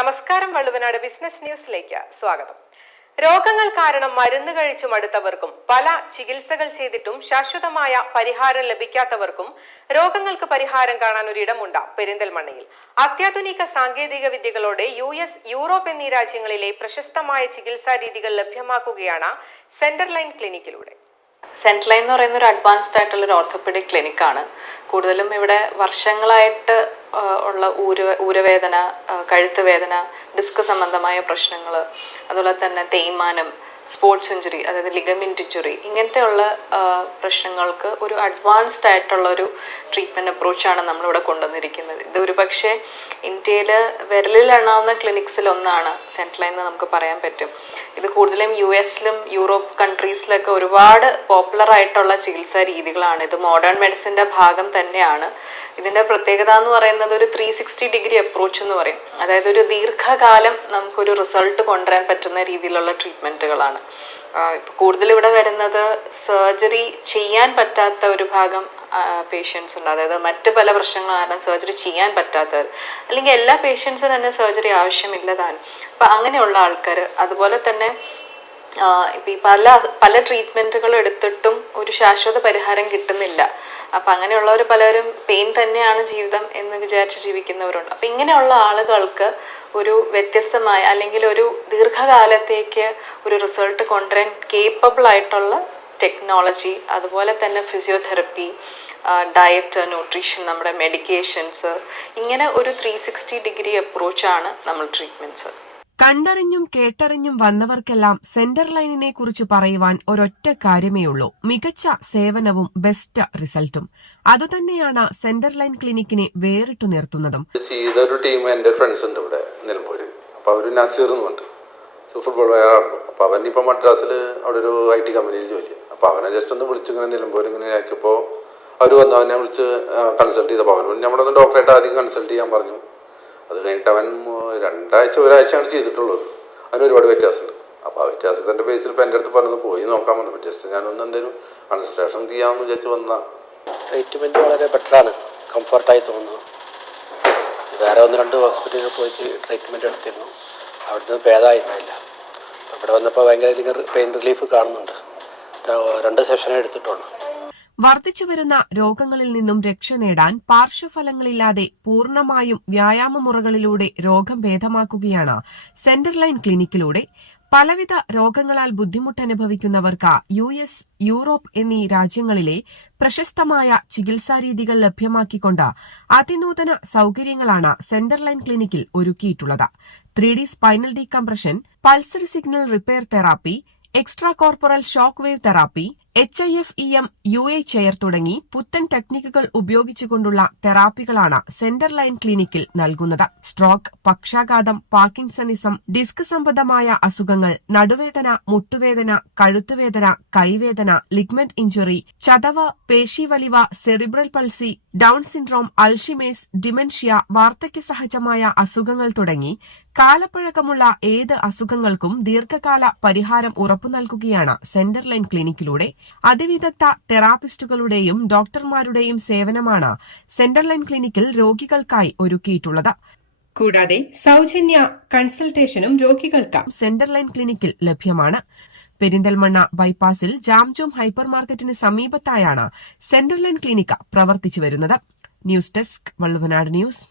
നമസ്കാരം, വള്ളുവനാട് ബിസിനസ് ന്യൂസിലേക്ക് സ്വാഗതം. രോഗങ്ങൾ കാരണം മരുന്ന് കഴിച്ചു മടുത്തവർക്കും പല ചികിത്സകൾ ചെയ്തിട്ടും ശാശ്വതമായ പരിഹാരം ലഭിക്കാത്തവർക്കും രോഗങ്ങൾക്ക് പരിഹാരം കാണാൻ ഒരിടമുണ്ട് പെരിന്തൽമണ്ണയിൽ. അത്യാധുനിക സാങ്കേതിക വിദ്യകളോടെ US, യൂറോപ്പ് എന്നീ രാജ്യങ്ങളിലെ പ്രശസ്തമായ ചികിത്സാ രീതികൾ ലഭ്യമാക്കുകയാണ് സെന്റർ ലൈൻ ക്ലിനിക്കിലൂടെ. സെന്റർ ലൈൻ എന്ന് പറയുന്ന ഒരു അഡ്വാൻസ്ഡ് ആയിട്ടുള്ള ഒരു ഓർത്തോപെഡിക് ക്ലിനിക്കാണ്. കൂടുതലും ഇവിടെ വർഷങ്ങളായിട്ട് ഉള്ള ഊരവേദന, കഴുത്ത് വേദന, ഡിസ്ക് സംബന്ധമായ പ്രശ്നങ്ങൾ, അതുപോലെ തന്നെ തേയ്മാനം, സ്പോർട്സ് ഇഞ്ചുറി, അതായത് ലിഗമെന്റ് ഇഞ്ചുറി, ഇങ്ങനത്തെ ഉള്ള പ്രശ്നങ്ങൾക്ക് ഒരു അഡ്വാൻസ്ഡ് ആയിട്ടുള്ള ഒരു ട്രീറ്റ്മെൻറ്റ് അപ്രോച്ചാണ് നമ്മളിവിടെ കൊണ്ടുവന്നിരിക്കുന്നത്. ഇത് ഒരു പക്ഷേ ഇന്ത്യയിൽ വിരലിലെണ്ണാവുന്ന ക്ലിനിക്സിലൊന്നാണ് സെന്റർ ലൈൻ എന്ന് നമുക്ക് പറയാൻ പറ്റും. ഇത് കൂടുതലും US-ലും യൂറോപ്പ് കൺട്രീസിലൊക്കെ ഒരുപാട് പോപ്പുലർ ആയിട്ടുള്ള ചികിത്സാ രീതികളാണ്. ഇത് മോഡേൺ മെഡിസിൻ്റെ ഭാഗം തന്നെയാണ്. ഇതിൻ്റെ പ്രത്യേകത എന്ന് പറയുന്നത് ഒരു 360 ഡിഗ്രി അപ്രോച്ച് എന്ന് പറയും. അതായത് ഒരു ദീർഘകാലം നമുക്കൊരു റിസൾട്ട് കൊണ്ടുവരാൻ പറ്റുന്ന രീതിയിലുള്ള ട്രീറ്റ്മെൻറ്റുകളാണ്. കൂടുതൽ ഇവിടെ വരുന്നത് സർജറി ചെയ്യാൻ പറ്റാത്ത ഒരു ഭാഗം പേഷ്യൻസ് ഉണ്ട്. അതായത് മറ്റ് പല പ്രശ്നങ്ങൾ കാരണം സർജറി ചെയ്യാൻ പറ്റാത്തവർ, അല്ലെങ്കിൽ എല്ലാ പേഷ്യൻസിനും തന്നെ സർജറി ആവശ്യമില്ലതാണ്. അപ്പം അങ്ങനെയുള്ള ആൾക്കാർ, അതുപോലെ തന്നെ ഇപ്പം ഈ പല ട്രീറ്റ്മെൻറ്റുകൾ എടുത്തിട്ടും ഒരു ശാശ്വത പരിഹാരം കിട്ടുന്നില്ല. അപ്പം അങ്ങനെയുള്ളവർ പലരും പെയിൻ തന്നെയാണ് ജീവിതം എന്ന് വിചാരിച്ച് ജീവിക്കുന്നവരുണ്ട്. അപ്പം ഇങ്ങനെയുള്ള ആളുകൾക്ക് ഒരു വ്യത്യസ്തമായ അല്ലെങ്കിൽ ഒരു ദീർഘകാലത്തേക്ക് ഒരു റിസൾട്ട് കൊണ്ടുവരാൻ കേപ്പബിൾ ആയിട്ടുള്ള ടെക്നോളജി, അതുപോലെ തന്നെ ഫിസിയോതെറപ്പി, ഡയറ്റ്, ന്യൂട്രീഷൻ, നമ്മുടെ മെഡിക്കേഷൻസ്, ഇങ്ങനെ ഒരു 360 ഡിഗ്രി അപ്രോച്ചാണ് നമ്മൾ ട്രീറ്റ്മെന്റ്സ്. കണ്ടറിഞ്ഞും കേട്ടറിഞ്ഞും വന്നവർക്കെല്ലാം സെന്റർ ലൈനിനെ കുറിച്ച് പറയുവാൻ ഒരൊറ്റ കാര്യമേയുള്ളൂ: മികച്ച സേവനവും ബെസ്റ്റ് റിസൾട്ടും. അതുതന്നെയാണ് സെന്റർ ലൈൻ ക്ലിനിക്കിനെ വേറിട്ടു നിർത്തുന്നതും. ഒരു ടീം എന്റെ ഫ്രണ്ട്സ് ഉണ്ട് ഇവിടെ നിലമ്പൂര്. അപ്പൊ അവര് നസീർ എന്നുണ്ട്, ഫുട്ബോൾ പ്ലെയറാണ്. അപ്പൊ അവൻ ഇപ്പൊ മദ്രാസിൽ അവിടെ ഒരു IT കമ്പനിയിൽ ജോലി. അപ്പൊ അവനെ ജസ്റ്റ് ഒന്ന് വിളിച്ചു ഇങ്ങനെ നിലമ്പൂർ ഇങ്ങനെ ആക്കിയപ്പോ അവർ വന്നു. അവനെ വിളിച്ച് കൺസൾട്ട് ചെയ്തപ്പോൾ അവൻ നമ്മളൊന്ന് ഡോക്ടറായിട്ട് ആദ്യം കൺസൾട്ട് ചെയ്യാൻ പറഞ്ഞു. അത് കഴിഞ്ഞിട്ട് അവൻ ഒരാഴ്ചയാണ് ചെയ്തിട്ടുള്ളത്. അതിന് ഒരുപാട് വ്യത്യാസമുണ്ട്. അപ്പോൾ ആ വ്യത്യാസത്തിൻ്റെ ബേസിൽ ഇപ്പം എൻ്റെ അടുത്ത് പറഞ്ഞു പോയി നോക്കാൻ പറഞ്ഞു. ജസ്റ്റ് ഞാനൊന്ന് എന്തെങ്കിലും കൺസൾട്ടേഷൻ ചെയ്യാമെന്ന് വിചാരിച്ച് വന്നതാണ്. ട്രീറ്റ്മെൻറ്റ് വളരെ ബെറ്ററാണ്, കംഫർട്ടായി തോന്നുന്നു. വേറെ 1-2 ഹോസ്പിറ്റലിൽ പോയിട്ട് ട്രീറ്റ്മെൻറ്റ് എടുത്തിരുന്നു, അവിടുന്ന് ഭേദമായിരുന്നില്ല. ഇവിടെ വന്നപ്പോൾ ഭയങ്കര പെയിൻ റിലീഫ് കാണുന്നുണ്ട്. 2 സെഷനേ എടുത്തിട്ടുള്ളൂ. വർദ്ധിച്ചുവരുന്ന രോഗങ്ങളിൽ നിന്നും രക്ഷ നേടാൻ പാർശ്വഫലങ്ങളില്ലാതെ പൂർണ്ണമായും വ്യായാമമുറകളിലൂടെ രോഗം ഭേദമാക്കുകയാണ് സെന്റർ ലൈൻ ക്ലിനിക്കിലൂടെ. പലവിധ രോഗങ്ങളാൽ ബുദ്ധിമുട്ടനുഭവിക്കുന്നവർക്ക് US, യൂറോപ്പ് എന്നീ രാജ്യങ്ങളിലെ പ്രശസ്തമായ ചികിത്സാരീതികൾ ലഭ്യമാക്കിക്കൊണ്ട് അതിനൂതന സൌകര്യങ്ങളാണ് സെന്റർ ലൈൻ ക്ലിനിക്കിൽ ഒരുക്കിയിട്ടുള്ളത്. 3D spinal decompression, pulsed signal repair therapy, extracorporeal shock wave therapy, HIF-EM, UA chair തുടങ്ങി പുത്തൻ ടെക്നിക്കുകൾ ഉപയോഗിച്ചുകൊണ്ടുള്ള തെറാപ്പികളാണ് സെന്റർ ലൈൻ ക്ലിനിക്കിൽ നൽകുന്നത്. സ്ട്രോക്ക്, പക്ഷാഘാതം, പാർക്കിൻസണിസം, ഡിസ്ക് സംബന്ധമായ അസുഖങ്ങൾ, നടുവേദന, മുട്ടുവേദന, കഴുത്തുവേദന, കൈവേദന, ലിഗ്മെന്റ് ഇഞ്ചുറി, ചതവ്, പേശിവലിവ്, cerebral palsy, Down syndrome, Alzheimer's, dementia, വാർദ്ധക്യ സഹജമായ അസുഖങ്ങൾ തുടങ്ങി കാലപ്പഴക്കമുള്ള ഏത് അസുഖങ്ങൾക്കും ദീർഘകാല പരിഹാരം ഉറപ്പു നൽകുകയാണ് സെന്റർ ലൈൻ ക്ലിനിക്കിലൂടെ. അതിവിദഗ്ധ തെറാപ്പിസ്റ്റുകളുടെയും ഡോക്ടർമാരുടെയും സേവനമാണ് സെന്റർ ലൈൻ ക്ലിനിക്കിൽ രോഗികൾക്കായി ഒരുക്കിയിട്ടുള്ളത്. കൂടാതെ സൌജന്യ കൺസൾട്ടേഷനും രോഗികൾക്ക് സെന്റർ ലൈൻ ക്ലിനിക്കിൽ ലഭ്യമാണ്. പെരിന്തൽമണ്ണ ബൈപ്പാസിൽ ജാംജോം ഹൈപ്പർ മാർക്കറ്റിന് സമീപത്തായാണ് സെന്റർ ലൈൻ ക്ലിനിക്ക് പ്രവർത്തിച്ചു വരുന്നത്. News desk, Valluvanad news.